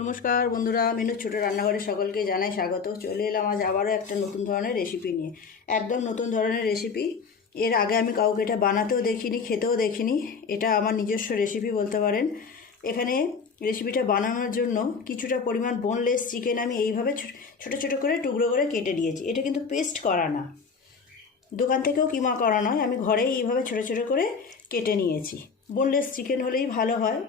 নমস্কার বন্ধুরা, মেনু ছোটো রান্নাঘরে সকলকে জানাই স্বাগত। চলে এলাম আজ আবারও একটা নতুন ধরনের রেসিপি নিয়ে। একদম নতুন ধরনের রেসিপি। এর আগে আমি কাউকে এটা বানাতেও দেখিনি, খেতেও দেখিনি। এটা আমার নিজস্ব রেসিপি বলতে পারেন। এখানে রেসিপিটা বানানোর জন্য কিছুটা পরিমাণ বোনলেস চিকেন আমি এইভাবে ছোটো ছোটো করে টুকরো করে কেটে নিয়েছি। এটা কিন্তু পেস্ট করা না, দোকান থেকেও কিমা করা নয়, আমি ঘরেই এইভাবে ছোটো ছোটো করে কেটে নিয়েছি। বোনলেস চিকেন হলেই ভালো হয়,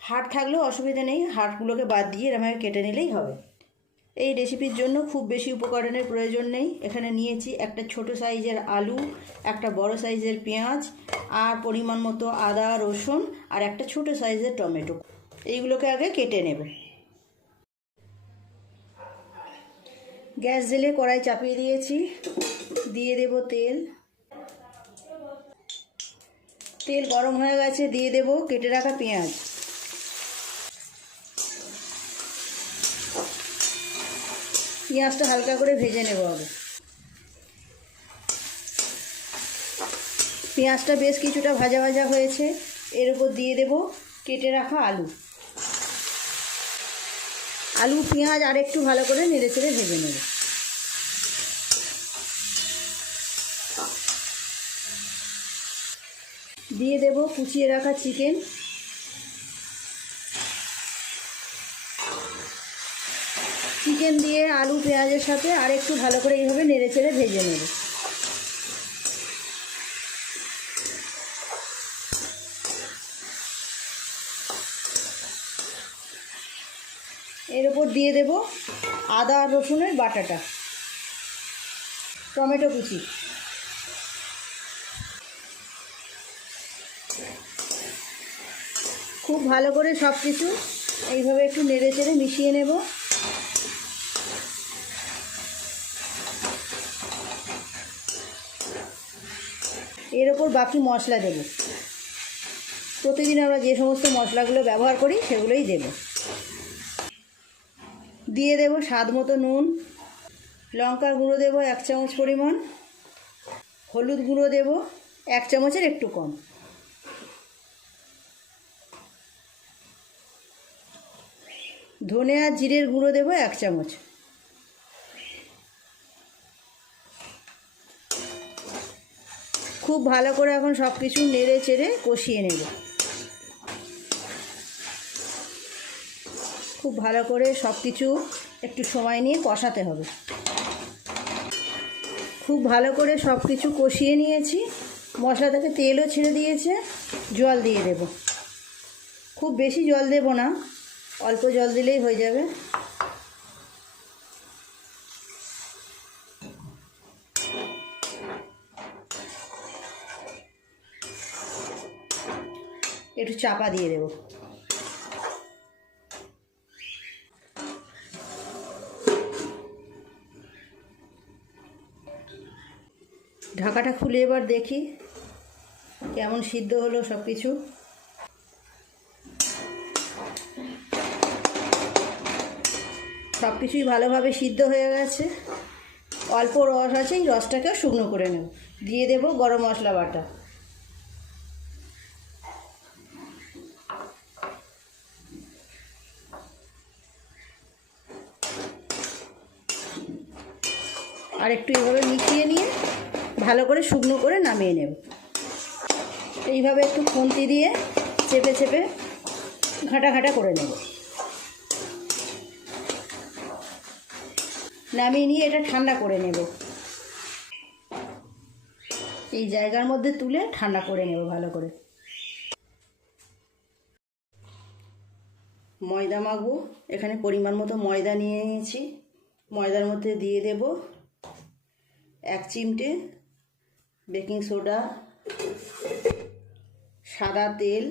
হাড় থাকলেও অসুবিধা নেই, হাড়গুলোকে বাদ দিয়ে এরকমভাবে কেটে নিলেই হবে। এই রেসিপির জন্য খুব বেশি উপকরণের প্রয়োজন নেই। এখানে নিয়েছি একটা ছোট সাইজের আলু, একটা বড় সাইজের পেঁয়াজ, আর পরিমাণ মতো আদা রসুন, আর একটা ছোট সাইজের টমেটো। এইগুলোকে আগে কেটে নেব। গ্যাস জেলে কড়াই চাপিয়ে দিয়েছি, দিয়ে দেব তেল। তেল গরম হয়ে গেছে, দিয়ে দেব কেটে রাখা পেঁয়াজ। পেঁয়াজটা হালকা করে ভেজে নেব আগে। পেঁয়াজটা বেশ কিছুটা ভাজা ভাজা হয়েছে, এর উপর দিয়ে দেব কেটে রাখা আলু। আলু পেঁয়াজ আর একটু ভালো করে নেড়েচেড়ে ভেজে নেব। দিয়ে দেব কুচিয়ে রাখা চিকেন। চিকেন দিয়ে আলু পেঁয়াজের সাথে আর একটু ভালো করে এইভাবে নেড়েচেড়ে ভেজে নেব। এর উপর দিয়ে দেব আদা রসুনের বাটাটা, টমেটো কুচি। খুব ভালো করে সব কিছু এইভাবে একটু নেড়েচেড়ে মিশিয়ে নেব। এর ওপর বাকি মশলা দেব। প্রতিদিন আমরা যে সমস্ত মশলাগুলো ব্যবহার করি সেগুলোই দেব। দিয়ে দেব স্বাদ মতো নুন, লঙ্কার গুঁড়ো দেব 1 চামচ পরিমাণ, হলুদ গুঁড়ো দেব 1 চামচের একটু কম, ধনে আর জিরের গুঁড়ো দেব 1 চামচ। খুব ভালো করে এখন সব কিছু নেড়ে চেড়ে কষিয়ে নেব। খুব ভালো করে সব কিছু একটু সময় নিয়ে কষাতে হবে। খুব ভালো করে সব কিছু কষিয়ে নিয়েছি, মশলা থেকে তেলও ছেড়ে দিয়েছে। জল দিয়ে দেব। খুব বেশি জল দেব না, অল্প জল দিলেই হয়ে যাবে। একটু চাপা দিয়ে দেব। ঢাকাটা খুলে এবার দেখি কেমন সিদ্ধ হলো সব কিছু। সব কিছুই ভালোভাবে সিদ্ধ হয়ে গেছে, অল্প রস আছে, এই রসটাকেও শুকনো করে নেব। দিয়ে দেব গরম মশলা বাটা, আর একটু এইভাবে মিশিয়ে নিয়ে ভালো করে শুকনো করে নামিয়ে নেব। এইভাবে একটু খুন্তি দিয়ে চেপে চেপে ঘাঁটা ঘাঁটা করে নেব। নামিয়ে নিয়ে এটা ঠান্ডা করে নেব। এই জায়গার মধ্যে তুলে ঠান্ডা করে নেব ভালো করে। ময়দা মাখবো। এখানে পরিমাণ মতো ময়দা নিয়ে নিয়েছি। ময়দার মধ্যে দিয়ে দেব 1 চিমটে বেকিং সোডা, সাদা তেল,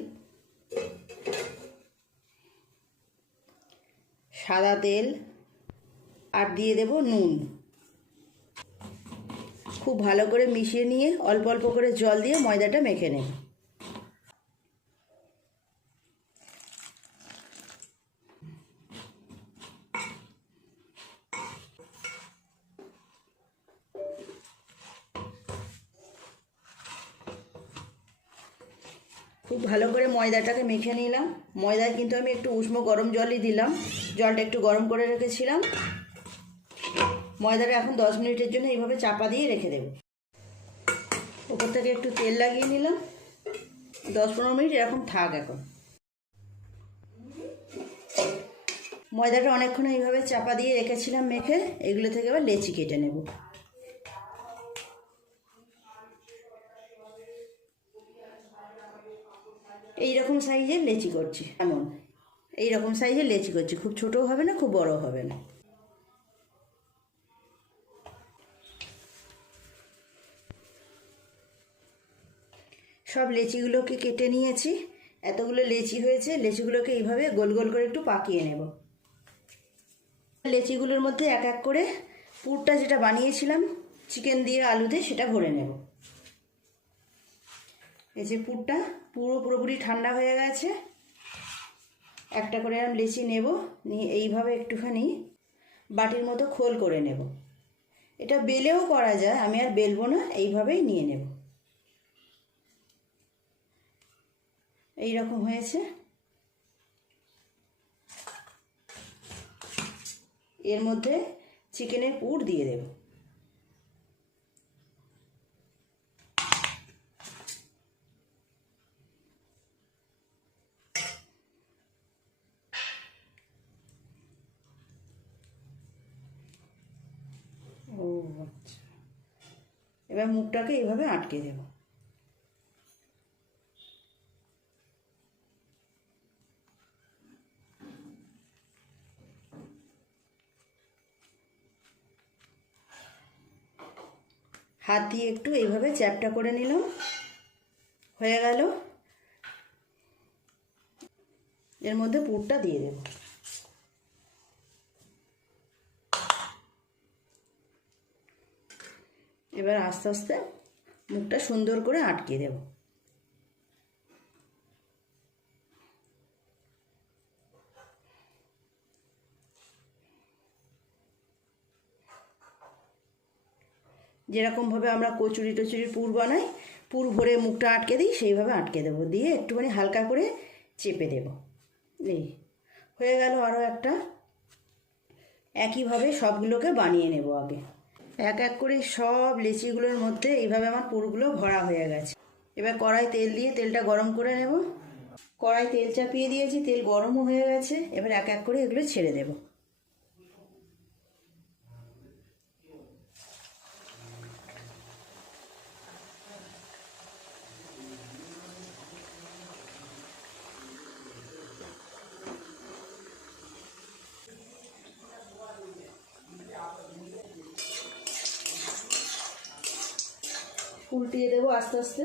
আর দিয়ে দেব নুন। খুব ভালো করে মিশিয়ে নিয়ে অল্প অল্প করে জল দিয়ে ময়দাটা মেখে নেব। খুব ভালো করে ময়দাটাকে মেখে নিলাম। ময়দায় কিন্তু আমি একটু উষ্ণ গরম জলই দিলাম, জলটা একটু গরম করে রেখেছিলাম। ময়দাটা এখন 10 মিনিটের জন্য এইভাবে চাপা দিয়ে রেখে দেব। ওপর থেকে একটু তেল লাগিয়ে নিলাম। 10-15 মিনিট এরকম থাক। এখন ময়দাটা অনেকক্ষণ এইভাবে চাপা দিয়ে রেখেছিলাম মেখে, এগুলো থেকে এবার লেচি কেটে নেব। এইরকম সাইজের লেচি করছি, এমন এইরকম সাইজের লেচি করছি, খুব ছোটও হবে না খুব বড়ও হবে না। সব লেচিগুলোকে কেটে নিয়েছি। এতগুলো লেচি হয়েছে, লেচিগুলোকে এইভাবে গোল গোল করে একটু পাকিয়ে নেব। লেচিগুলোর মধ্যে এক এক করে পুরটা যেটা বানিয়েছিলাম চিকেন দিয়ে আলু দিয়ে সেটা ভরে নেব। এই যে পুরটা পুরোপুরি ঠান্ডা হয়ে গেছে। একটা করে আমি লেচি নেব, নিয়ে এইভাবে একটুখানি বাটির মতো খোল করে নেব। এটা বেলেও করা যায়, আমি আর বেলবো না, এইভাবেই নিয়ে নেব। এই রকম হয়েছে। এর মধ্যে চিকেনের পুর দিয়ে দেব। ও আচ্ছা, এবার মুখটাকে এইভাবে আটকে দেব। হাত দিয়ে একটু এইভাবে চ্যাপটা করে নিলাম, হয়ে গেল। এর মধ্যে পুরটা দিয়ে দেব। এবার আস্তে আস্তে মুখটা সুন্দর করে আটকে দেব। যেরকমভাবে আমরা কচুরি টচুরির পুর বানাই, পুর ভরে মুখটা আটকে দিই, সেইভাবে আটকে দেবো, দিয়ে একটুখানি হালকা করে চেপে দেব। এই হয়ে গেল আরও একটা। একইভাবে সবগুলোকে বানিয়ে নেব। আগে এক এক করে সব লেচিগুলোর মধ্যে এইভাবে আমার পুরগুলো ভরা হয়ে গেছে। এবার কড়াই তেল দিয়ে তেলটা গরম করে নেব। কড়াই তেল চাপিয়ে দিয়েছি, তেল গরমও হয়ে গেছে। এবার এক এক করে এগুলো ছেড়ে দেব। উল্টিয়ে দেবো আস্তে আস্তে,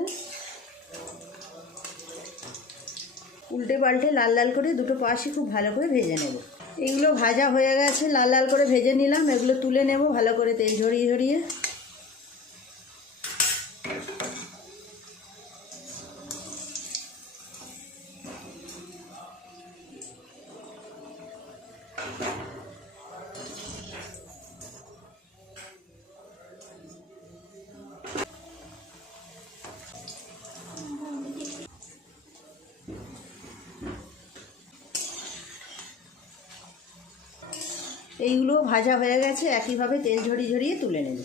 উল্টে পাল্টে লাল লাল করে দুটো পাশই খুব ভালো করে ভেজে নেব। এগুলো ভাজা হয়ে গেছে, লাল লাল করে ভেজে নিলাম। এগুলো তুলে নেব ভালো করে তেল ঝরিয়ে ঝরিয়ে। এইগুলো ভাজা হয়ে গেছে, একইভাবে তেল ঝরিয়ে ঝরিয়ে তুলে নেব।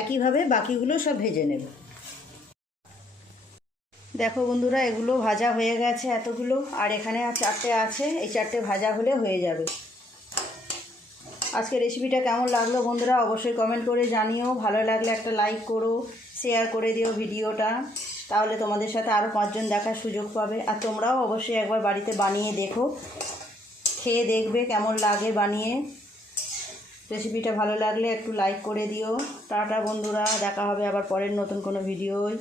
একইভাবে বাকিগুলো সব ভেজে নেব। দেখো বন্ধুরা, এগুলো ভাজা হয়ে গেছে এতগুলো, আর এখানে আর 4টে আছে। এই 4টে ভাজা হলে হয়ে যাবে। আজকে রেসিপিটা কেমন লাগলো বন্ধুরা অবশ্যই কমেন্ট করে জানিও। ভালো লাগলে একটা লাইক করো, শেয়ার করে দিও ভিডিওটা, তাহলে তোমাদের সাথে আরও 5 জন দেখার সুযোগ পাবে। আর তোমরাও অবশ্যই একবার বাড়িতে বানিয়ে দেখো, খেয়ে দেখবে কেমন লাগে বানিয়ে। রেসিপিটা ভালো লাগলে একটু লাইক করে দিও। টাটা বন্ধুরা, দেখা হবে আবার পরের নতুন কোনো ভিডিওয়।